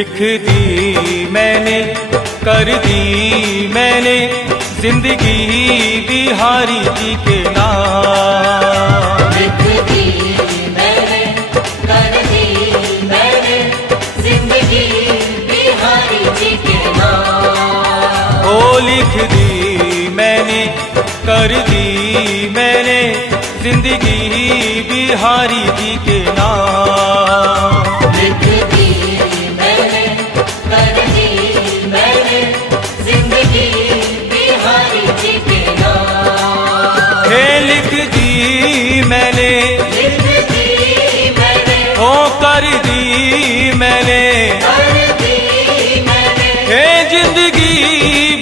लिख दी मैंने, कर दी मैंने जिंदगी बिहारी जी के नाम। लिख दी मैंने, कर दी मैंने जिंदगी बिहारी जी के नाम। ओ लिख दी मैंने, कर दी मैंने जिंदगी बिहारी जी के नाम। लिख दी मैंने, कर दी मैंने जिंदगी बिहारी जी के नाम। हे लिख दी मैंने, लिख दी मैंने, ओ कर दी मैंने, कर दी मैंने, हे जिंदगी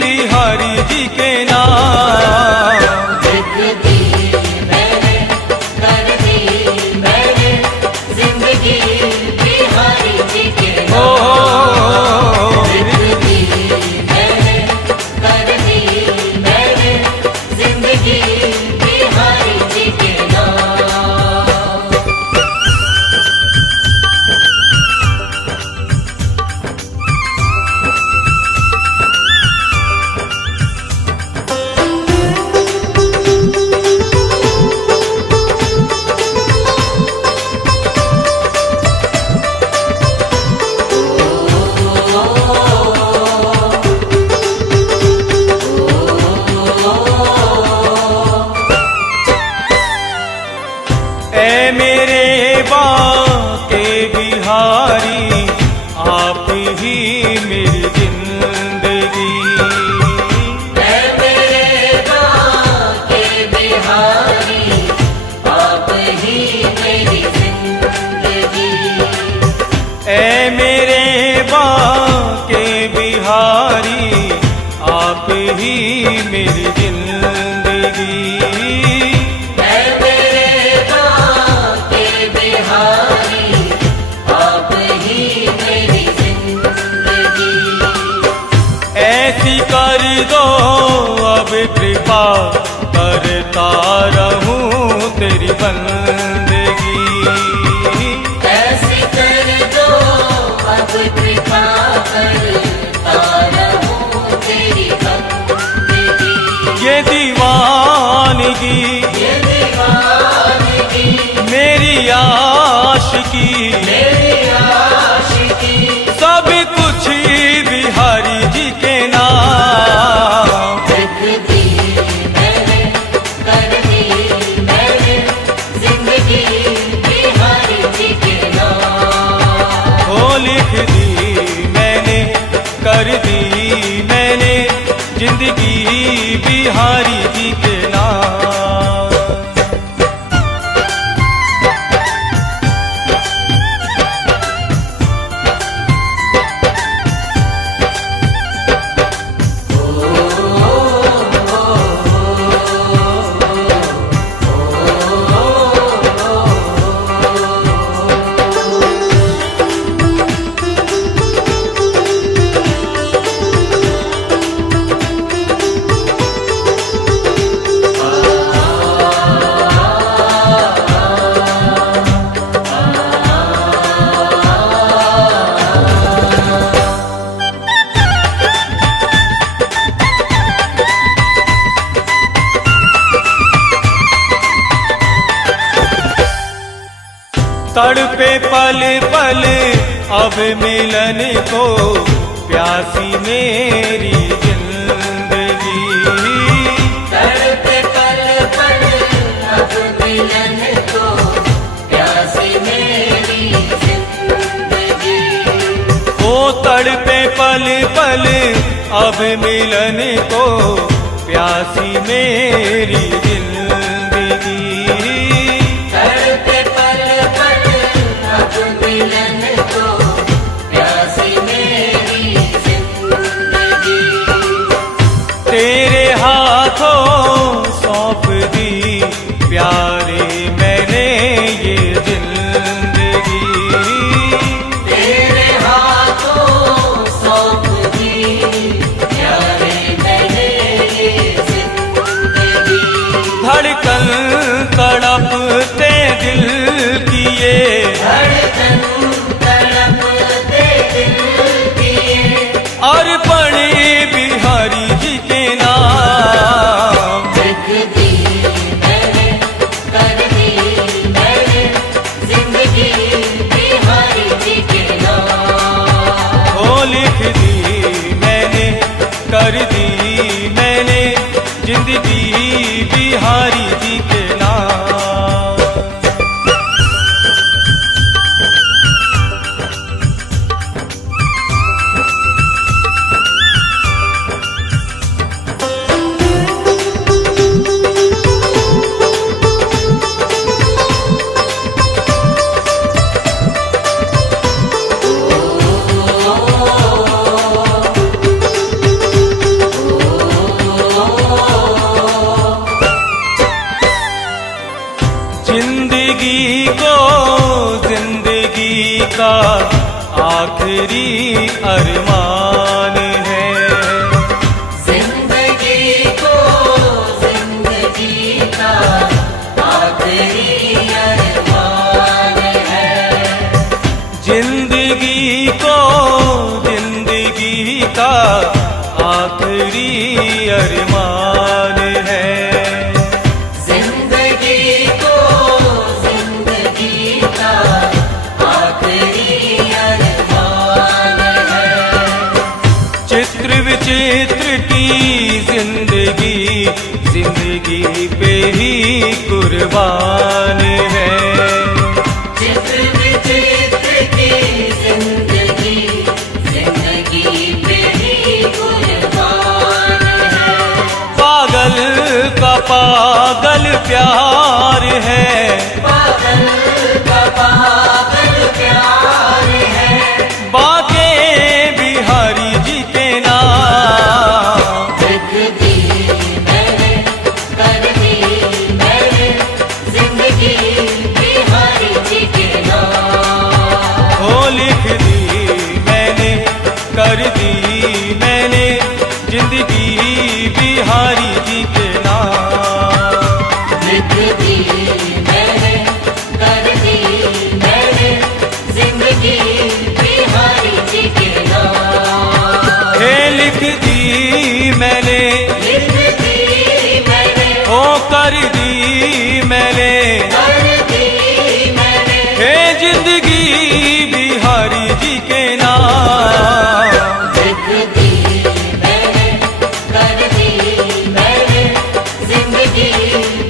बिहारी जी के नाम। लिख दी मैंने, कर दी मैंने जिंदगी बिहारी जी के ओ नाम। लिख दी मैंने, कर दी मैंने जिंदगी बिहारी जी के नाम। ऐ मेरे बाके बिहारी, आप ही मेरी जिंदगी। ऐ मेरे बाके बिहारी, आप ही मेरी जिंदगी। ऐ मेरे बाके बिहारी, आप ही मेरी जिंदगी। ऐ मेरे बाके बिहारी, आप ही मेरी जिंदगी। ऐसी कर दो अब कृपा, करता रहूं तेरी बंदगी। ऐसी कर दो अब कृपा, करता रहूं तेरी बंदगी। ये दीवानगी ये दीवानगी, मेरी आशिकी, मेरी आशिकी, सब कुछ बिहारी जी के नाम। लिख दी मैंने, कर दी मैंने जिंदगी बिहारी जी के नाम। ओ लिख दी मैंने, कर दी मैंने जिंदगी बिहारी जी के नाम। तड़पे पल पल अब मिलन को, प्यासी मेरी जिंदगी। तड़पे पल पल अब मिलन को, प्यासी मेरी जिंदगी। ओ तड़पे पल पल अब मिलन को, प्यासी मेरी जिंदगी। तड़पे पल पल अब मिलन को, प्यासी मेरी जिंदगी। तेरे हाथों सौंप दी प्यारे मैंने ये जिंदगी। तेरे हाथों सौंप दी प्यारे मैंने ये जिंदगी। धड़ जिंदगी को जिंदगी का आखिरी अरमान है। जिंदगी को जिंदगी का आखिरी अरमान है। जिंदगी को जिंदगी का आखिरी अरमान है। जिंदगी को जिंदगी का आखिरी अरमान है। चित्र विचित्र की जिंदगी जिंदगी पे ही कुर्बान है। चित्र विचित्र की जिंदगी जिंदगी पे ही कुर्बान है। पागल का पागल प्यार है। पागल का पागल प्यार है। बाके बिहारी जी के नाम लिख दी मैंने कर दी मैंने जिंदगी बिहारी जी के नाम। हो लिख दी मैंने कर दी मैंने जिंदगी बिहारी जी के नाम। लिख दी मैंने कर दी मैंने जिंदगी बिहारी जी के नाम। हे लिख दी मैंने लिख दी मैंने ओ कर दी मैंने कर दी मैंने हे जिंदगी बिहारी जी के नाम। लिख दी मैंने कर दी मैंने जिंदगी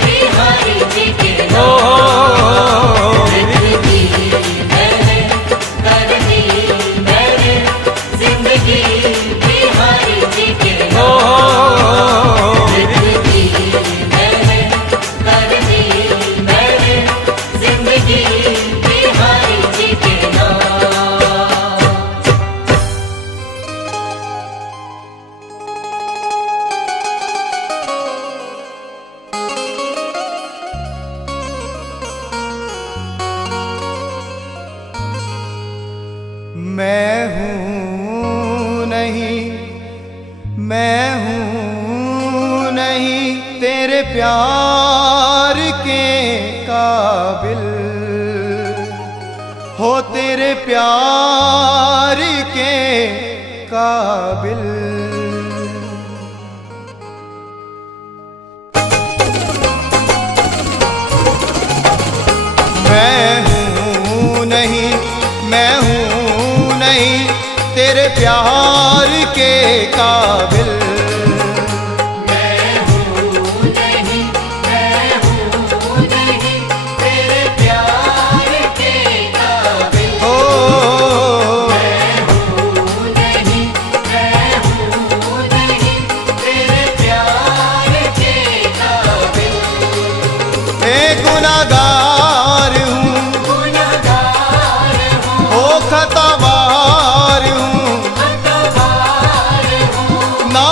बिहारी जी के ओ नाम। लिख दी मैंने कर दी मैंने जिंदगी बिहारी जी के ओ नाम। लिख दी मैंने कर दी मैंने जिंदगी बिहारी जी के नाम। मैं हूँ नहीं मैं हूँ नहीं तेरे प्यार के काबिल हो तेरे प्यार के काबिल। मैं हूँ नहीं मैं हूँ नहीं तेरे प्यार के काबिल। मैं हूँ नहीं मैं हूँ नहीं तेरे प्यार के काबिल। हो मैं हूँ नहीं मैं हूँ नहीं तेरे प्यार के काबिल। एक गुनाहगार हूँ गुनहगार हूँ हो खतावार हूँ खतवार हूँ ना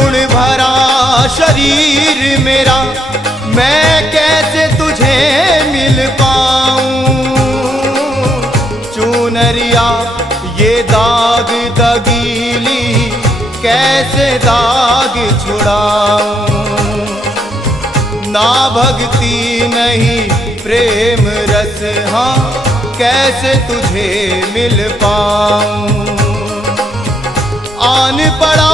गुण भरा शरीर मेरा, मैं कैसे तुझे मिल पाऊं। चुनरिया ये दाग दगीली, कैसे दाग छुड़ाऊं। ना भक्ति नहीं प्रेम रस, हाँ कैसे तुझे मिल पाऊं। आन पड़ा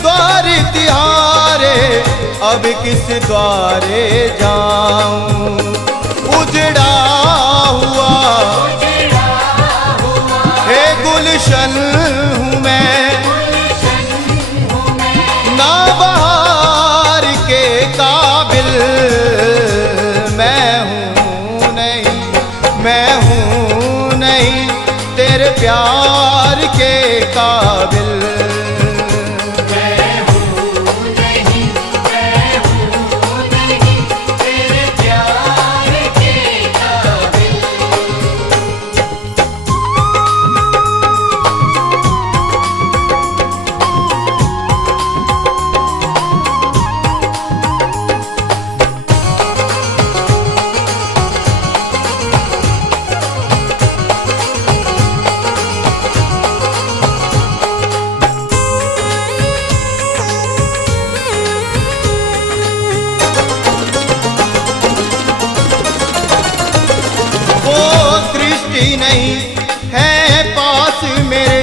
द्वार तिहारे, अब किस द्वारे जाऊं। उजड़ा हुआ हे गुलशन हूँ मैं, ना बहार के काबिल मैं हूँ नहीं, मैं हूँ नहीं तेरे प्यार के काबिल। नहीं है पास मेरे,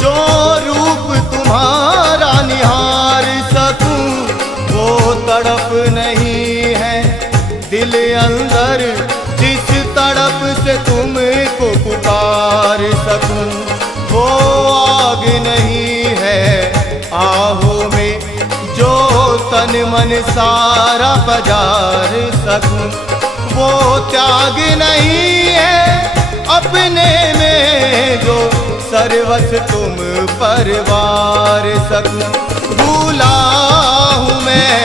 जो रूप तुम्हारा निहार सकूं। वो तड़प नहीं है दिल अंदर, जिस तड़प से तुमको पुकार सकूं। वो आग नहीं है आहों में, जो तन मन सारा बजार सकूं। वो त्याग नहीं है अपने में, जो सर्वस तुम पर वार सकूं। भूला हूँ मैं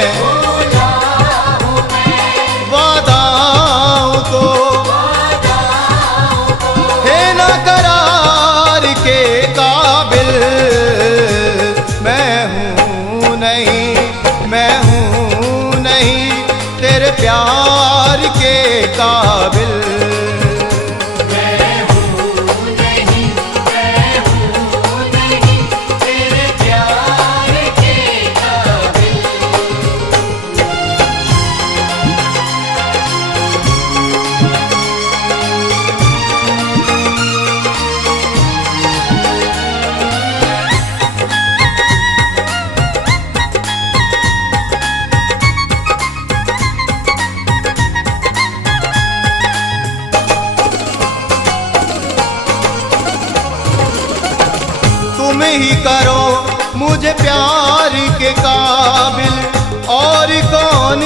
वादाओं को, है ना करार के काबिल। मैं हूँ नहीं, मैं हूँ नहीं तेरे प्यार के काबिल। तुम ही करो मुझे प्यार के काबिल, और कौन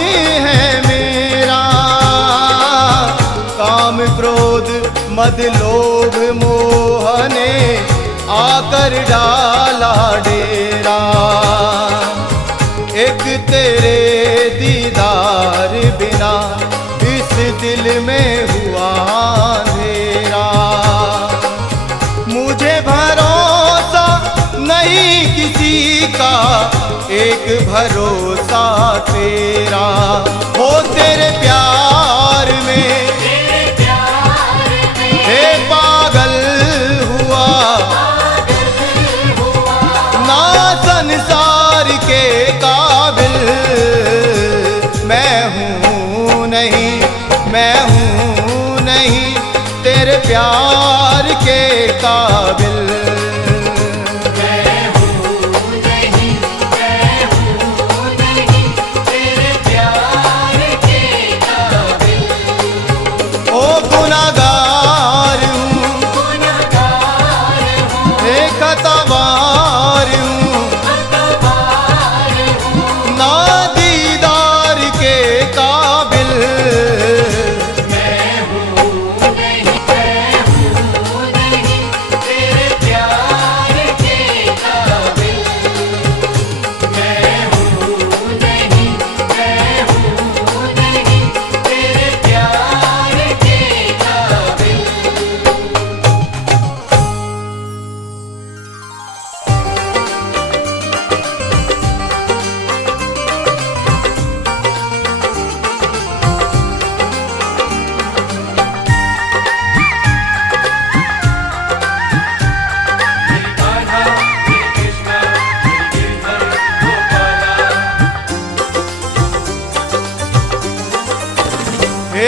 है मेरा। काम क्रोध मद लोभ मोह ने आकर डाला डेरा। एक तेरे दीदार बिना इस दिल में हुआ अंधेरा। मुझे भरोसा नहीं किसी का, एक भरोसा तेरा। हो तेरे प्यार में हे पागल हुआ, ना संसार के काबिल। मैं हूँ नहीं, मैं हूँ नहीं तेरे प्यार के काबिल। गुनाहगार हूँ, एक खतावार हूँ, ना दीदार के काबिल। मैं हूँ नहीं, तेरे प्यार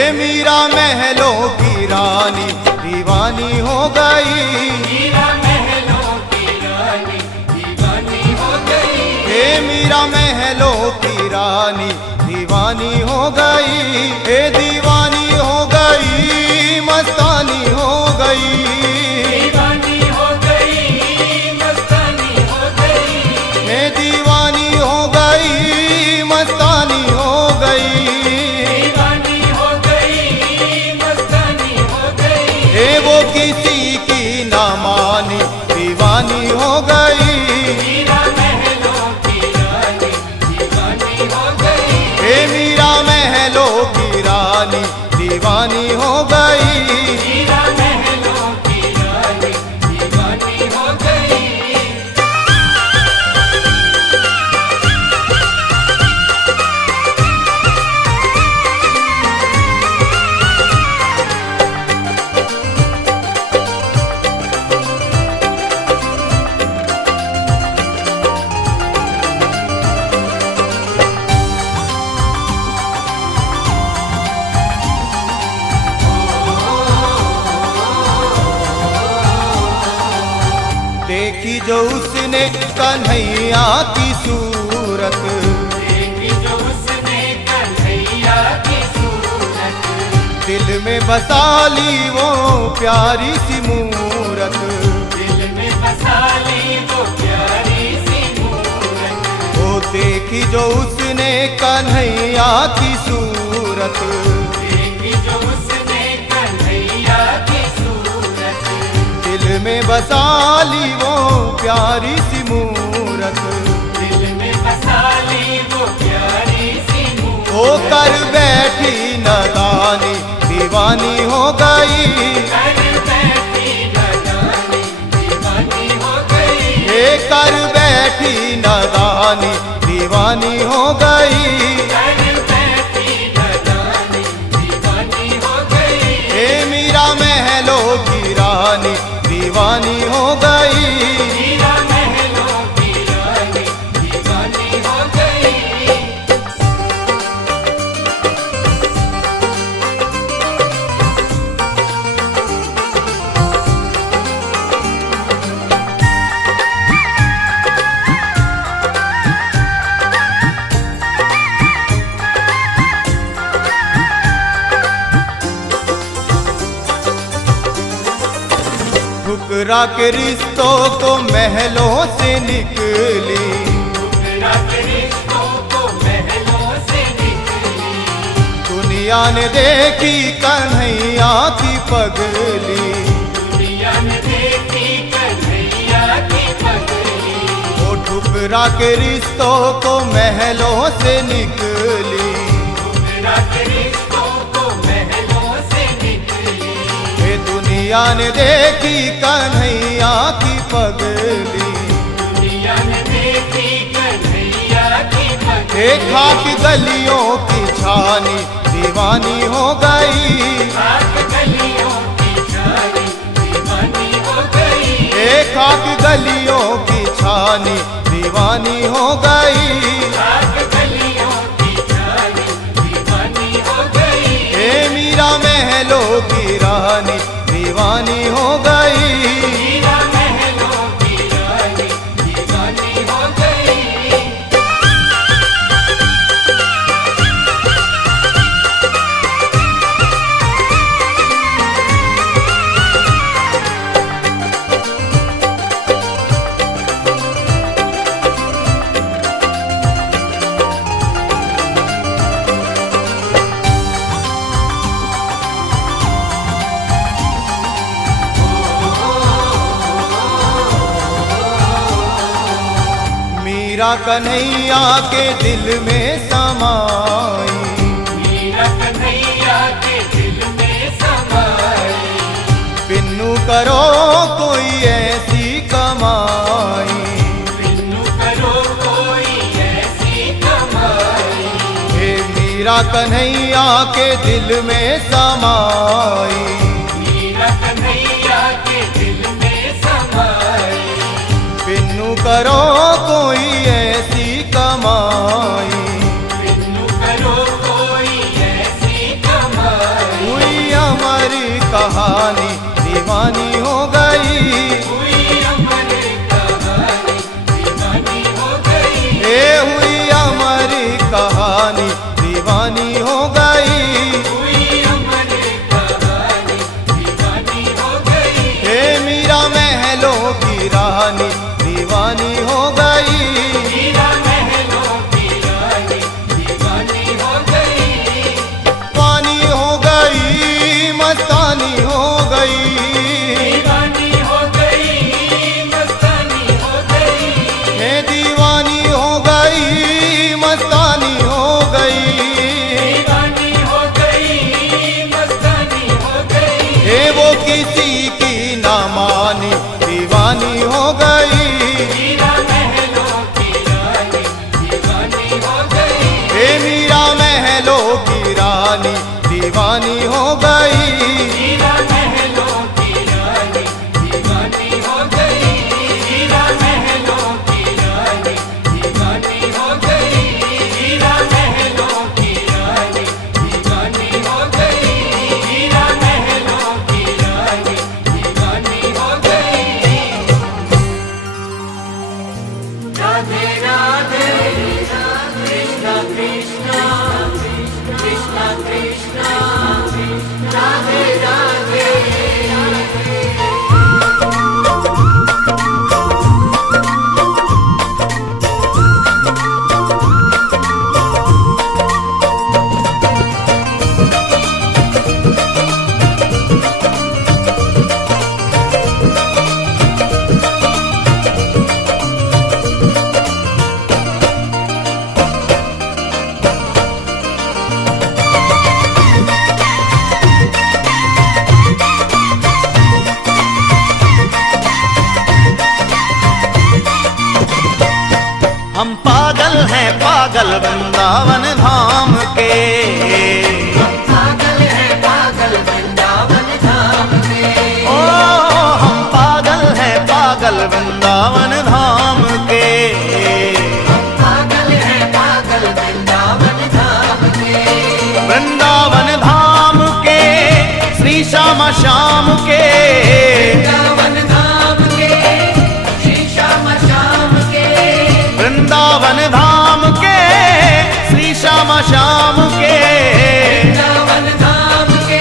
हे मीरा महलों की रानी दीवानी हो गई, मीरा महलों की रानी दीवानी हो गई, हे मीरा महलों की रानी दीवानी हो गई, हे दीवानी हो गई मस्तानी हो गई, दीवानी हो गई मस्तानी हो गई, हे दीवानी हो गई मस्तानी हो गई, दीवानी हो गई मस्तानी हो गई, हे वो किसी की ना मानी दीवानी हो गई, मीरा महलों की रानी दीवानी हो गई, हे मीरा महलों की रानी दीवानी हो गई। मीरा महलों की रानी दीवानी हो गई। देखी जो उसने कन्हैया की सूरत, देखी जो उसने कन्हैया की सूरत, दिल में बसा ली वो प्यारी सी मूरत, दिल में बसा ली वो प्यारी सी मूरत, वो देखी जो उसने कन्हैया की सूरत, देखी जो उसने कन्हैया की सूरत, दिल में बसा ली वो प्यारी सी मूरत, दिल में बसा ली वो प्यारी सी मूरत, वो कर बैठी नदानी दीवानी हो गई, कर बैठी नदानी दीवानी हो गई, ये कर बैठी नदानी दीवानी हो गई, कर बैठी नदानी दीवानी हो गई, हे मीरा महलों की रानी दीवानी हो गई। मीरा महलों की रानी दीवानी हो गई। ठुकरा के रिश्तों को महलों से निकली, ठुकरा के रिश्तों को महलों से निकली, दुनिया ने देखी कन्हैया की पगली, दुनिया ने देखी कन्हैया की पगली, वो ठुकरा के रिश्तों को महलों से निकली, ठुकरा के रिश्तों को महलों से निकली, ये दुनिया ने देखी कन्हैया की पगली, दुनिया ने देखी कन्हैया की पगली, एक खाक गलियों की छानी दीवानी हो गई, खाक गलियों की छानी दीवानी हो गई, एक खाक गलियों की छानी दीवानी हो गई, खाक गलियों की छानी दीवानी हो गई, हे मीरा महलों की रानी दीवानी हो गई। मीरा महलों की रानी दीवानी हो गई। मीरा कन्हैया के दिल में समाई, मीरा कन्हैया के दिल में समाई, बिन्नू करो कोई ऐसी कमाई, बिन्नू करो कोई ऐसी कमाई, हे मीरा कन्हैया के दिल में समाई, मीरा कन्हैया के दिल में समाई, बिन्नू करो कोई ऐसी कमाई, बिन्नू करो कोई ऐसी कमाई, हम पागल हैं पागल वृंदावन धाम के। पागल है पागल वृंदावन धाम के। ओ हम पागल हैं पागल वृंदावन धाम के। पागल है पागल वृंदावन धाम के। वृंदावन धाम के श्री श्याम श्याम के। वृंदावन धाम के श्री श्याम श्याम के। वृंदावन धाम के श्री श्याम श्याम के। वृंदावन धाम के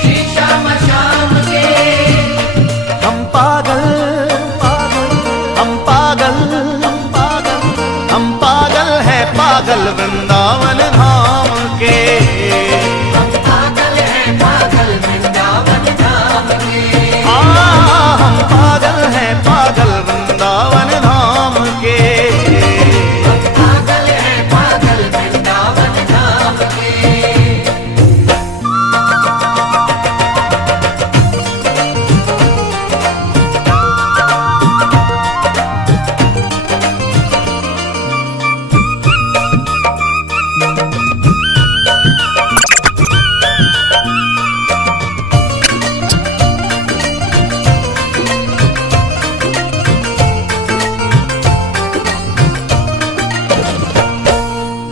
श्री श्याम श्याम के। हम पागल हम पागल हम पागल हैं पागल वृंदावन धाम के। पागल है पागल वृंदावन धाम के। हम पागल हैं पागल वृंदावन धाम के। पागल है पागल वृंदावन धाम के।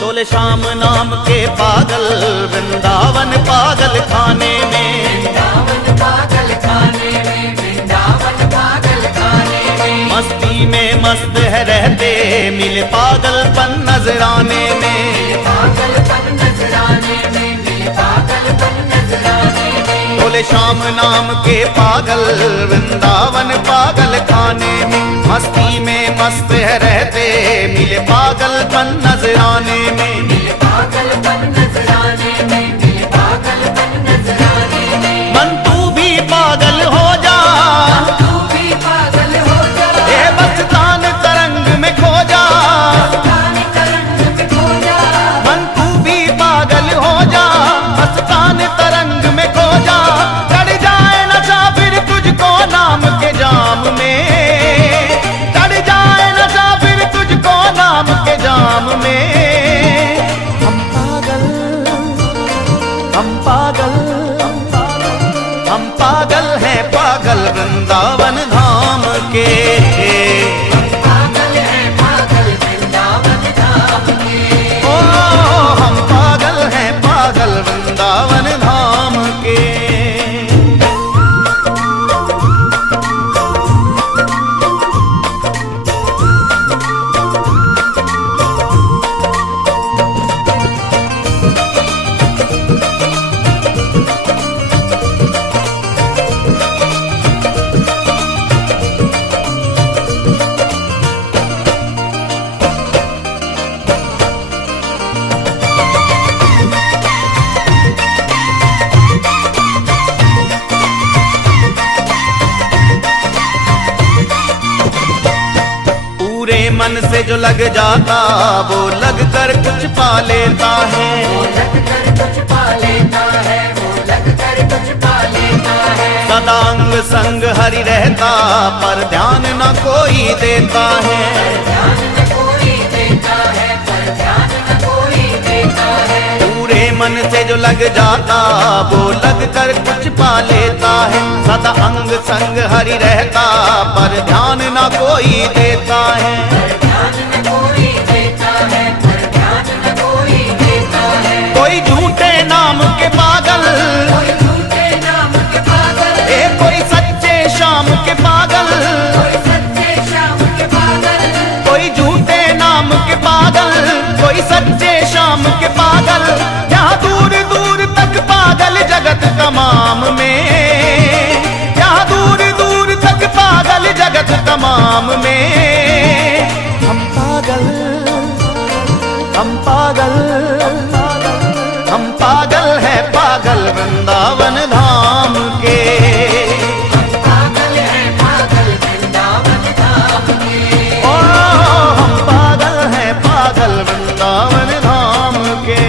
डोले श्याम नाम के पागल वृंदावन पागल खाने में। वृंदावन पागल खाने में। वृंदावन पागल खाने में। मस्ती में मस्त है रहते मिले पागलपन नजराने में। पागलपन नजराने में। मिले पागलपन नजराने में। डोले श्याम नाम के पागल वृंदावन पागल खाने में। मस्ती में मस्त है रहते मिले पागलपन नजराने में। मिले पागलपन नजराने में। मिले पागलपन नजराने में। मन तू भी पागल हो जा तू भी पागल हो जा। ए मस्तान तरंग में खो जा। कान तरंग में खो जा। मन तू भी पागल हो जा मस्तान तरंग में खो जा। चढ़ जाए नशा फिर तुझको नाम के जाम में। चढ़ जाए नशा फिर तुझको नाम के जाम में। हम पागल हम पागल हम पागल हैं पागल वृंदावन धाम के। पागल है पागल वृंदावन धाम के। ओ हम पागल हैं पागल वृंदावन धाम के। पूरे मन से जो लग जाता वो लग कर कुछ पा लेता है। वो लग कर कुछ पा लेता है। वो लग कर कुछ पा लेता है। सदा अंग संग हरि रहता पर ध्यान न कोई देता है। ध्यान न कोई देता है। पर ध्यान न कोई देता है। पूरे मन से जो लग जाता वो लग कर कुछ पा लेता है। सदा अंग संग हरि रहता पर ध्यान न कोई देता है। ध्यान न कोई देता है। पर ध्यान न कोई देता है। कोई झूठे नाम के पागल कोई झूठे नाम के पागल। कोई सच्चे शाम के पागल। कोई सच्चे श्याम के पागल। कोई झूठे नाम के पागल कोई सच्चे शाम के पागल। यहाँ दूर दूर तक पागल जगत तमाम में। यहाँ दूर दूर तक पागल जगत तमाम में। हम पागल हम पागल हम पागल हैं पागल वृंदावन धाम के। पागल है पागल वृंदावन धाम के। ओ हम पागल हैं पागल वृंदावन धाम के।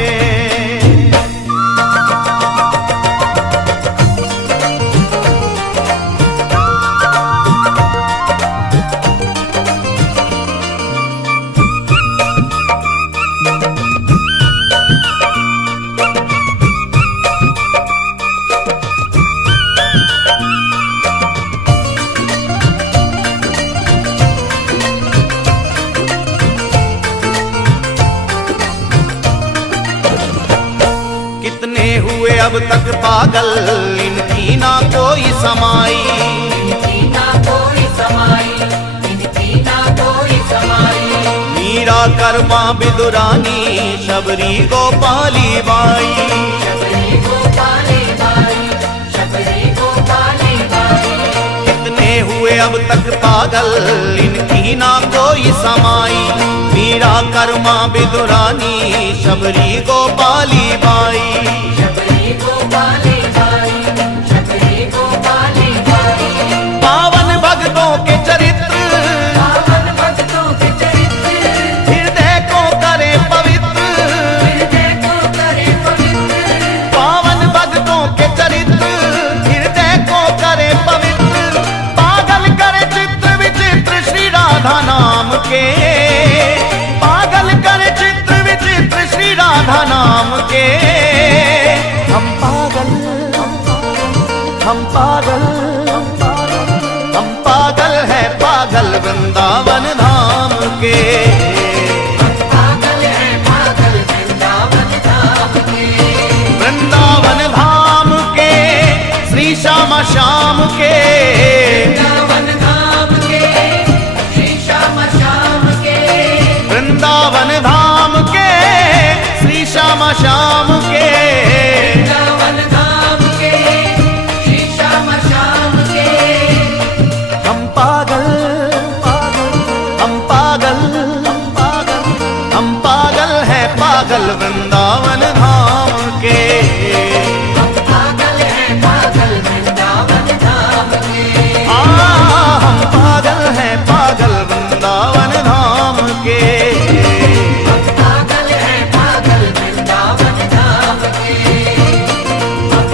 अब तक पागल, इनकी ना कोई समाई। इनकी ना कोई समाई, इनकी ना कोई समाई। मीरा कर्मा बिदुरानी, शबरी गोपाली बाई। शबरी गोपाली बाई, शबरी गोपाली बाई। कितने हुए अब तक पागल, इनकी ना कोई समाई। मीरा कर्मा बिदुरानी, शबरी गोपाली बाई। शबरी गोपाली बाई, शबरी गोपाली बाई। पावन भक्तों के चरित्र, पावन भक्तों के चरित्र, हृदय को करे पवित्र। हृदय को करे पवित्र। पावन भक्तों के चरित्र, हृदय को करे पवित्र। पागल करे चित्र विचित्र श्री राधा नाम के। पागल करे चित्र विचित्र श्री राधा नाम के। हम पागल, हम पागल, हम पागल है पागल वृंदावन धाम के। पागल है पागल वृंदावन धाम के। वृंदावन धाम के श्री श्यामा श्याम के। वृंदावन धाम के श्री श्याम श्याम के। वृंदावन धाम के श्री श्यामा श्याम के। वृंदावन धाम के श्री श्याम श्याम के। हम पागल, हम पागल, हम पागल है पागल वृंदावन धाम के। पागल है पागल वृंदावन धाम के। हम पागल है पागल वृंदावन धाम के। पागल है पागल वृंदावन धाम के।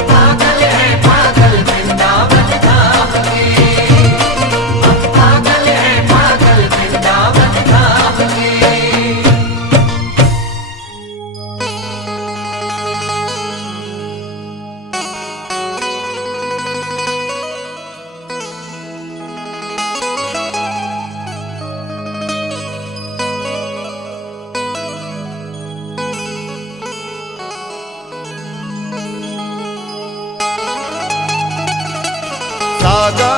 पागल है पागल वृंदावन धाम के। पागल है पागल वृंदावन धाम के। सागा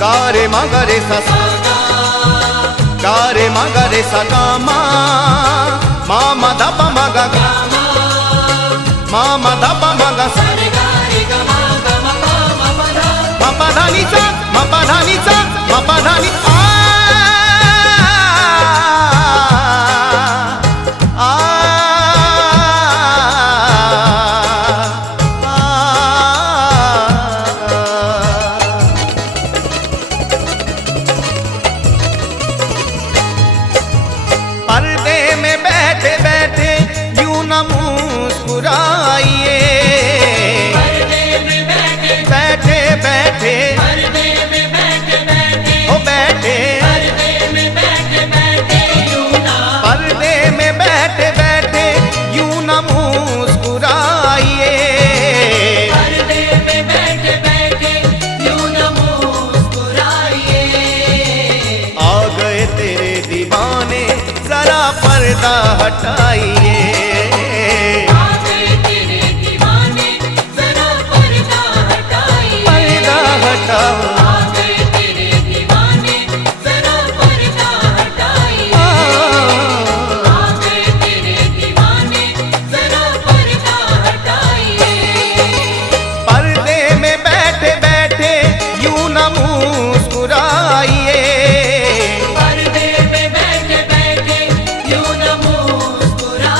गारे मगरे सा, गारे मगरे सा गामा, मामा धपा मगा, मामा धपा मगा सा, मपा धानी सा, मपा धानी सा, मपा धानी आ पर्दे में बैठे बैठे यूं न मुस्कुराइए। पर्दे में बैठे बैठे बैठे पर्दे में बैठे बैठे ओ बैठे पर्दे में बैठे बैठे यूं ना। पर्दे में बैठे बैठे यूं न मुस्कुराइए। पर्दे में बैठे बैठे यूं ना मुस्कुराइए। आ गए तेरे दीवाने जरा पर्दा हटाइए। आ गए तेरे दीवाने जरा पर्दा हटाइए। पर्दा हटाओ, आ गए तेरे दीवाने जरा पर्दा हटाइए। आ गए तेरे दीवाने जरा पर्दा हटाइए। पर्दे में बैठे बैठे यूं न मुस्कुराइए। पर्दे में बैठे बैठे यूं न मुस्कुराइए।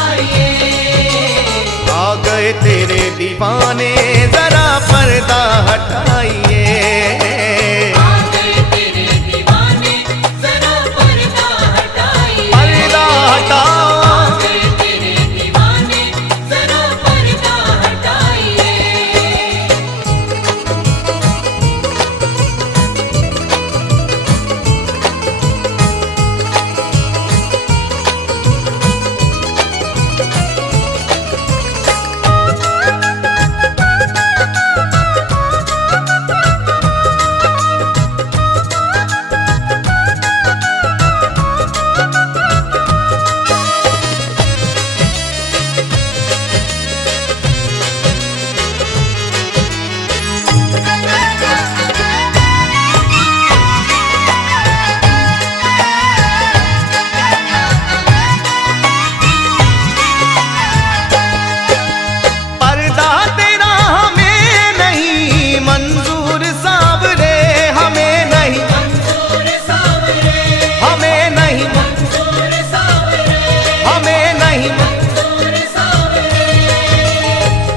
नहीं मंजूर सावरे,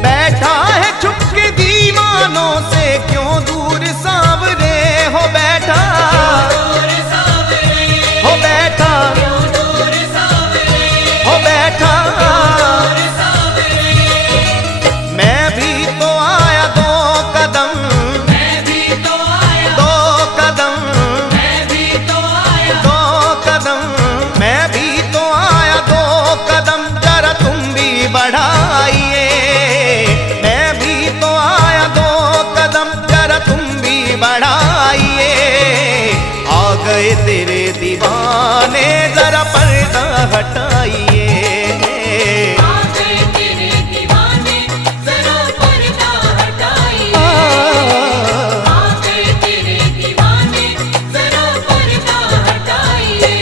बैठा है छुप के दीवानों से क्यों दूर सांवरे हो बैठा, दूर सावरे, हो बैठा, क्यों दूर सावरे, हो बैठा। दूर सावरे, मैं भी तो आया दो कदम, मैं भी तो आया, दो कदम, मैं भी तो आया, दो कदम, मैं भी तो आया दो कदम, जरा तुम भी बढ़ाइए। मैं भी तो आया दो कदम, जरा तुम भी बढ़ाइए। आ गए तेरे दीवाने, जरा पर्दा हटाइए। आ गए तेरे दीवाने, जरा पर्दा हटाइए। आ गए तेरे दीवाने, जरा पर्दा हटाइए।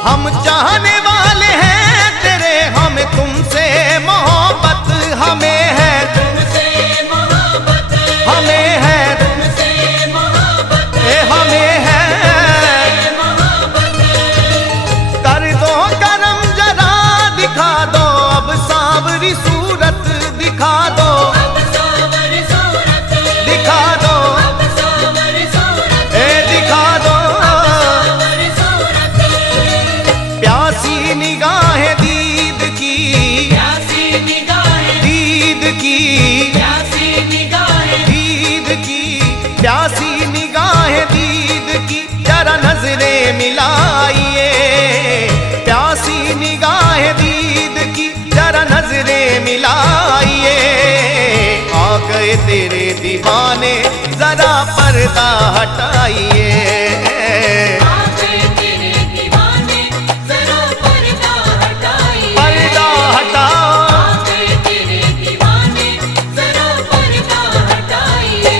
हम चाहने वाले हैं तेरे, हमें तुमसे मोहब्बत, हमें है, तुमसे मोहब्बत, हमें है, तुमसे मोहब्बत, हमें है। मोहब्बत। कर दो करम जरा दिखा दो, अब सांवरी सूरत दिखा दो, अब सावर सूरत, दिखा दो, अब सावर सूरत, दिखा दो। सावर सूरत। प्यासी निगाहें दीद की, प्यासी निगाहें, दीद की, प्यासी निगाहें, दीद की, प्यासी निगाहें दीद की, जरा नजरें मिलाइए। प्यासी निगाहें दीद की, जरा नजरें मिलाइए। आ गए तेरे दीवाने, जरा पर्दा हटाइए। आ गए तेरे दीवाने, जरा पर्दा हटाइए। पर्दा हटाओ, आ गए तेरे दीवाने, जरा पर्दा हटाइए।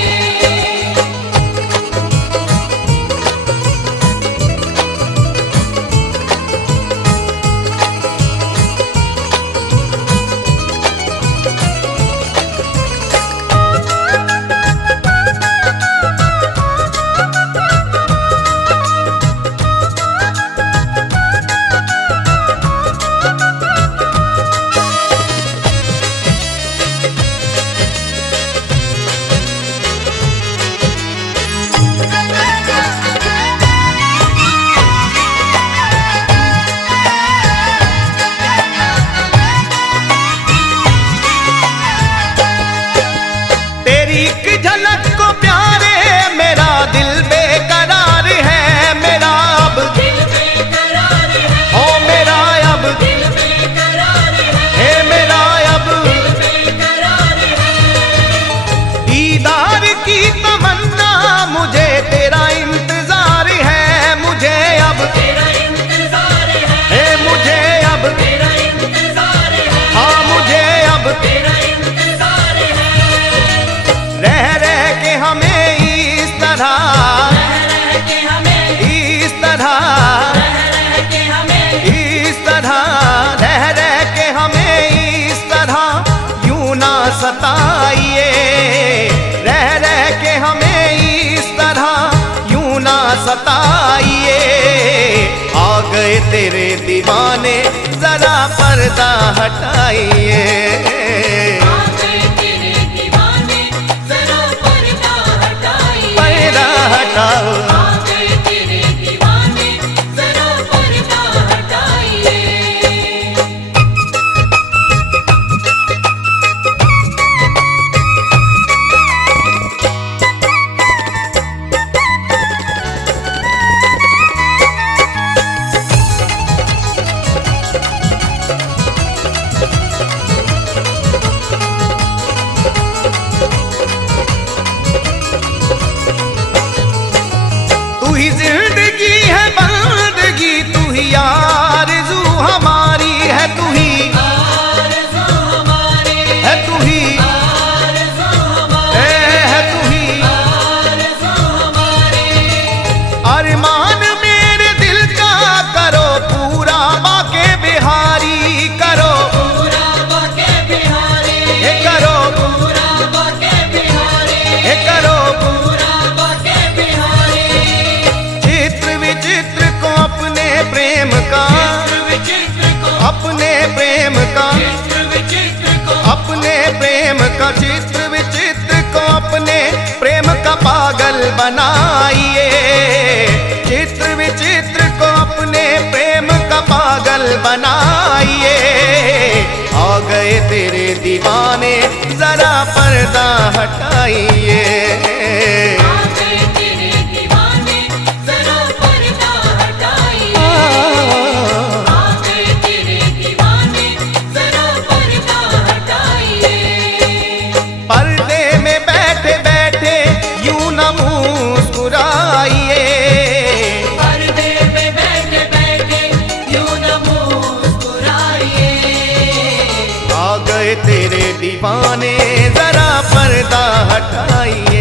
तेरी एक झलक को प्यारे, मेरा दिल बेकरार है। मेरा अब, दिल बेकरार है, ओ मेरा अब, दिल बेकरार है, हे मेरा अब, दिल बेकरार है। दीदार की तमन्ना मुझे, तेरा इंतजार है मुझे अब, तेरा इंतजार है, हे मुझे अब, तेरा इंतजार है, हाँ मुझे अब। तेरा इंतजार है। रह रह के हमें इस तरह, रह के हमें, इस तरह, रह के हमें, इस तरह, रह रह के हमें इस तरह यूं ना सताइए। रह रह के हमें इस तरह यूं ना सताइए। आ गए तेरे दीवाने, जरा पर्दा हटाइए। आ गए तेरे दीवाने, जरा पर्दा हटाइए। पर्दा हटाओ, आ गए तेरे दीवाने, जरा पर्दा हटाइए। का पागल बनाइए, चित्र विचित्र को अपने प्रेम का पागल बनाइए। आ गए तेरे दीवाने जरा पर्दा हटाइए, आ गए तेरे दीवाने जरा पर्दा हटाइए, आ गए तेरे दीवाने जरा पर्दा हटाइए। पर्दे में बैठे बैठे यूं न मुस्कुराइए, पर्दे पे बैठे बैठे यूं न मुस्कुराइए, आ गए तेरे दीवाने जरा पर्दा हटाइए।